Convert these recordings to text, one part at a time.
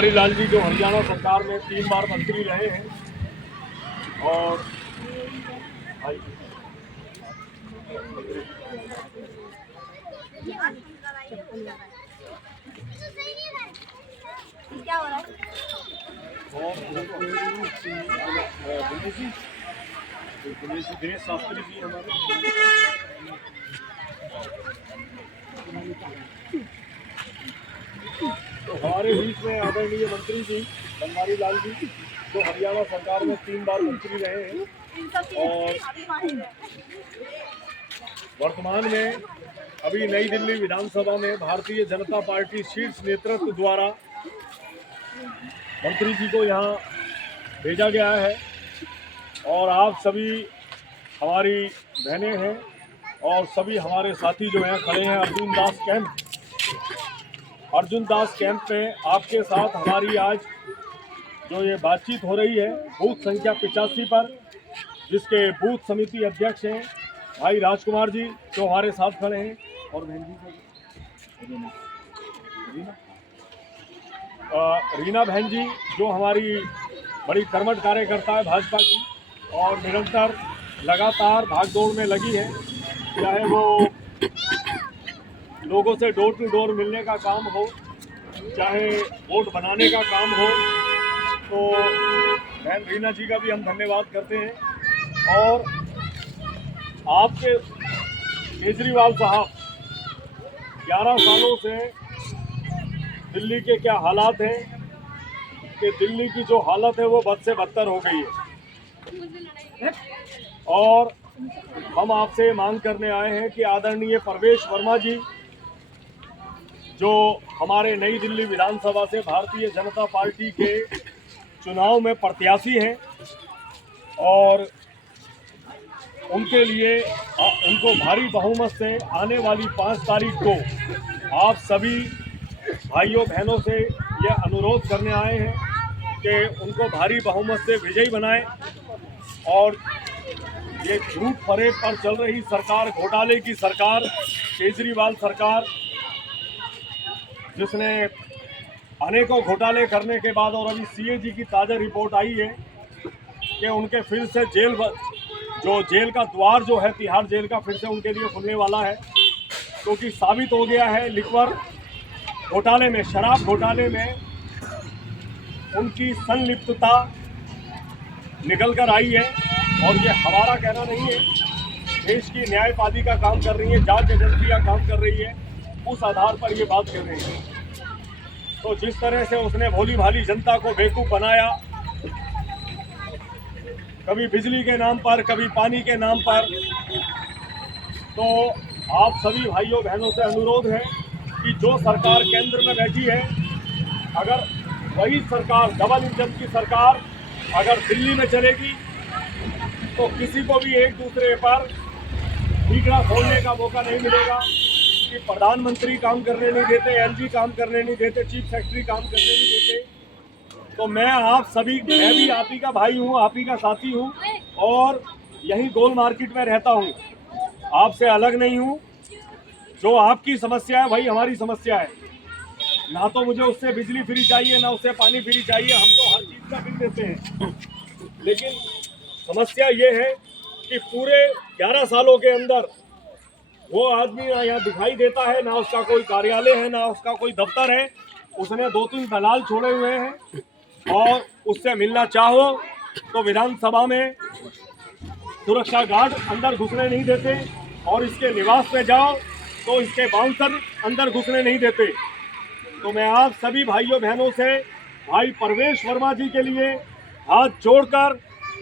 बनवारी लाल जी जो हरियाणा सरकार में 3 बार मंत्री रहे हैं और क्या हो रहा है? दिनेश शास्त्री जी हमारे तो हमारे बीच में आदरणीय मंत्री जी बनवारी लाल जी जो हरियाणा सरकार में 3 बार मंत्री रहे हैं और वर्तमान में अभी नई दिल्ली विधानसभा में भारतीय जनता पार्टी शीर्ष नेतृत्व द्वारा मंत्री जी को यहाँ भेजा गया है और आप सभी हमारी बहनें हैं और सभी हमारे साथी जो हैं खड़े हैं अर्जुन दास कैंप में आपके साथ हमारी आज जो ये बातचीत हो रही है बूथ संख्या 85 पर, जिसके बूथ समिति अध्यक्ष हैं भाई राजकुमार जी जो हमारे साथ खड़े हैं और बहन जी रीना बहन जी जो हमारी बड़ी कर्मठ कार्यकर्ता है भाजपा की और निरंतर लगातार भागदौड़ में लगी है, चाहे वो लोगों से डोर टू डोर मिलने का काम हो, चाहे वोट बनाने का काम हो। तो बहन रीना जी का भी हम धन्यवाद करते हैं। और आपके केजरीवाल साहब 11 सालों से दिल्ली के क्या हालात हैं कि दिल्ली की जो हालत है वो बद से बदतर हो गई है और हम आपसे मांग करने आए हैं कि आदरणीय परवेश वर्मा जी जो हमारे नई दिल्ली विधानसभा से भारतीय जनता पार्टी के चुनाव में प्रत्याशी हैं और उनके लिए उनको भारी बहुमत से आने वाली 5 तारीख को आप सभी भाइयों बहनों से यह अनुरोध करने आए हैं कि उनको भारी बहुमत से विजयी बनाएं और ये झूठ फरेब पर चल रही सरकार, घोटाले की सरकार, केजरीवाल सरकार, जिसने अनेकों घोटाले करने के बाद और अभी सीएजी की ताज़ा रिपोर्ट आई है कि उनके फिर से जेल का द्वार जो है तिहाड़ जेल का फिर से उनके लिए खुलने वाला है, क्योंकि साबित हो गया है लिक्वर घोटाले में, शराब घोटाले में उनकी संलिप्तता निकल कर आई है। और ये हमारा कहना नहीं है, देश की न्यायपालिका काम कर रही है, जांच एजेंसियां काम कर रही है, उस आधार पर ये बात कर रही है। तो जिस तरह से उसने भोली भाली जनता को बेवकूफ़ बनाया, कभी बिजली के नाम पर, कभी पानी के नाम पर, तो आप सभी भाइयों बहनों से अनुरोध है कि जो सरकार केंद्र में बैठी है, अगर वही सरकार डबल इंजन की सरकार अगर दिल्ली में चलेगी तो किसी को भी एक दूसरे पर ठीकरा खोलने का मौका नहीं मिलेगा कि प्रधानमंत्री काम करने नहीं देते, एलजी काम करने नहीं देते, चीफ सेक्रेटरी काम करने नहीं देते। तो मैं भी आप ही का भाई हूँ, आप ही का साथी हूँ और यहीं गोल मार्केट में रहता हूँ, आपसे अलग नहीं हूँ। जो आपकी समस्या है वही हमारी समस्या है। ना तो मुझे उससे बिजली फ्री चाहिए, ना उससे पानी फ्री चाहिए, हम तो हर चीज़ का बिल देते हैं। लेकिन समस्या ये है कि पूरे 11 सालों के अंदर वो आदमी यहाँ दिखाई देता है, ना उसका कोई कार्यालय है, ना उसका कोई दफ्तर है। उसने 2-3 दलाल छोड़े हुए हैं और उससे मिलना चाहो तो विधानसभा में सुरक्षा गार्ड अंदर घुसने नहीं देते और इसके निवास पे जाओ तो इसके बाउंसर अंदर घुसने नहीं देते। तो मैं आप सभी भाइयों बहनों से भाई परवेश वर्मा जी के लिए हाथ जोड़कर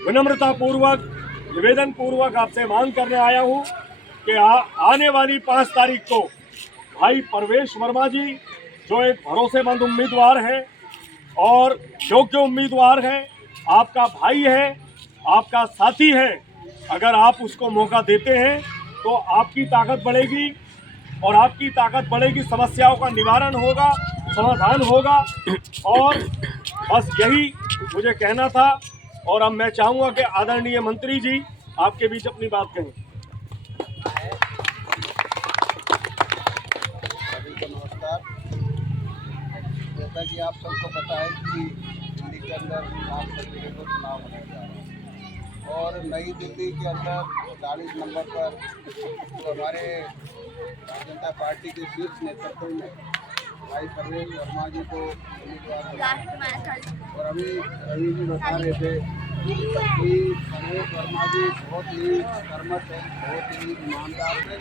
विनम्रता पूर्वक, निवेदन पूर्वक आपसे मांग करने आया हूं कि आने वाली 5 तारीख को भाई परवेश वर्मा जी जो एक भरोसेमंद उम्मीदवार है और योग्य उम्मीदवार है, आपका भाई है, आपका साथी है, अगर आप उसको मौका देते हैं तो आपकी ताकत बढ़ेगी और आपकी ताकत बढ़ेगी, समस्याओं का निवारण होगा, समाधान होगा। और बस यही मुझे कहना था और अब मैं चाहूँगा कि आदरणीय मंत्री जी आपके बीच अपनी बात कहें। सभी को नमस्कार। जैसा कि कि आप सबको पता है कि दिल्ली के अंदर 7 फरवरी को चुनाव होने जा रहा है और नई दिल्ली के अंदर 40 नंबर पर जो हमारे भारतीय जनता पार्टी के शीर्ष नेतृत्व में भाई परवेज वर्मा जी को उम्मीदवार और अभी रवि जी बता रहे थे कि परवेज वर्मा जी बहुत ही कर्मठ है, बहुत ही ईमानदार है।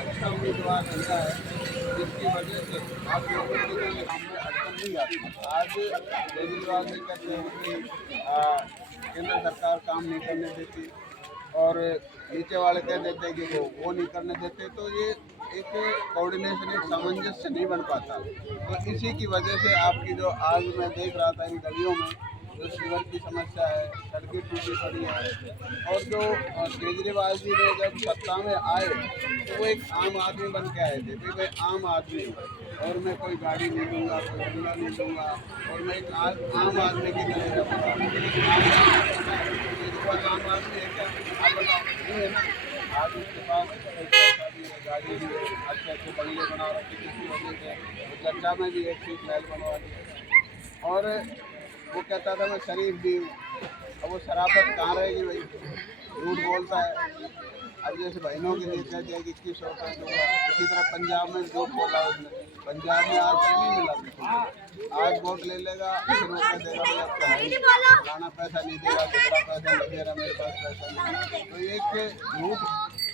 अच्छा उम्मीदवार मिलता है जिसकी वजह से आप लोगों के लिए सामने अड़चन नहीं आती। आज केजरीवाल जी कहते हैं कि केंद्र सरकार काम नहीं करने देती और नीचे वाले कह देते हैं कि वो नहीं करने देते, तो ये एक कोऑर्डिनेशन, एक सामंजस्य नहीं बन पाता। तो इसी की वजह से आपकी जो आज मैं देख रहा था इन गलियों में जो सीवर की समस्या है, सड़कें टूटी पड़ी है और जो केजरीवाल जी ने जब सत्ता में आए तो वो एक आम आदमी बन के आए थे कि मैं आम आदमी हूँ और मैं कोई गाड़ी नहीं दूंगा, कोई बंगला नहीं दूंगा और मैं एक आम आदमी की तरह रहूँगा। केजरीवाल आम आदमी है क्या? आप बताओ, नहीं है ना। आज उसके पास पैसा भी है, गाड़ी भी है, अच्छे अच्छे बंगले बना रखे जिसकी वजह से वो चर्चा में भी एक सीट महल बनवा दी और वो कहता था मैं शरीफ भी हूँ। अब वो शराफत कहाँ रहेगी भाई, झूठ बोलता है। अब जैसे बहनों के लिए कह दिया कि 2100 रुपये दूँगा, इसी तरह पंजाब में झूठ बोला उसने। पंजाब में आज तक नहीं मिला किसी, आज वोट ले लेगा फिर वो कह देगा फलाना पैसा नहीं देगा, दूसरा पैसा नहीं दे रहा, मेरे पास पैसा नहीं। तो एक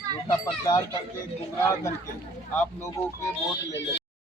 झूठा प्रचार करके, गुमराह करके आप लोगों के वोट ले लेते।